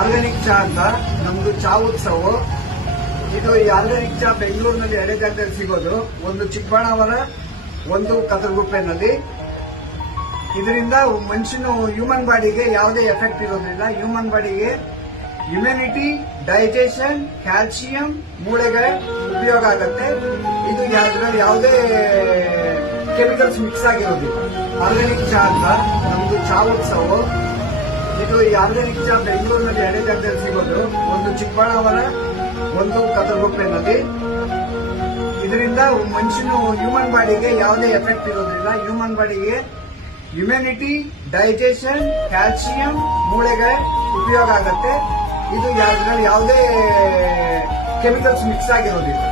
Organic ಚಾ ಅಂತ ನಮ್ದು ಚಾ ಉತ್ಸವ. ಇದು ಈ ಆರ್ಗ್ಯಾನಿಕ್ ಚಾ ಬೆಂಗಳೂರಿನಲ್ಲಿ ಎರಡೇ ಜಾಗದಲ್ಲಿ ಸಿಗೋದು, ಒಂದು ಚಿಕ್ಕಬಳ್ಳಾಪುರ, ಒಂದು ಕತ್ತಲಗುಪ್ಪೆನಲ್ಲಿ. ಇದರಿಂದ ಮನುಷ್ಯನ ಹ್ಯೂಮನ್ ಬಾಡಿಗೆ ಯಾವುದೇ ಎಫೆಕ್ಟ್ ಇರೋದ್ರಿಂದ ಹ್ಯೂಮನ್ ಬಾಡಿಗೆ ಇಮ್ಯುನಿಟಿ, ಡೈಜೆಷನ್, ಕ್ಯಾಲ್ಸಿಯಂ, ಮೂಳೆಗಳ ಉಪಯೋಗ ಆಗುತ್ತೆ. ಇದು ಯಾವುದೇ ಕೆಮಿಕಲ್ಸ್ ಮಿಕ್ಸ್ ಆಗಿರೋದಿಲ್ಲ. ಆರ್ಗ್ಯಾನಿಕ್ ಚಾ ಅಂತ ನಮ್ದು ಚಾ ಉತ್ಸವ. ಇದು ಈ ಆರ್ಗ್ಯಾನಿಕ್ ಚಾ ಬೆಂಗಳೂರಿನಲ್ಲಿ ಎರಡೇ ಜಾಗದಲ್ಲಿ ಸಿಗೋದು, ಒಂದು ಚಿಕ್ಕಬಳ್ಳಾಪುರ, ಒಂದು ಕತ್ತಲಗುಪ್ಪೆನಲ್ಲಿ. ಇದರಿಂದ ಮನುಷ್ಯನ ಹ್ಯೂಮನ್ ಬಾಡಿಗೆ ಯಾವುದೇ ಎಫೆಕ್ಟ್ ಇರೋದ್ರಿಂದ ಹ್ಯೂಮನ್ ಬಾಡಿಗೆ ಇಮ್ಯುನಿಟಿ, ಡೈಜೆಷನ್, ಕ್ಯಾಲ್ಸಿಯಂ, ಮೂಳೆಗಳ ಉಪಯೋಗ ಆಗುತ್ತೆ. ಇದು ಯಾವುದೇ ಕೆಮಿಕಲ್ಸ್ ಮಿಕ್ಸ್ ಆಗಿರೋದಿಲ್ಲ.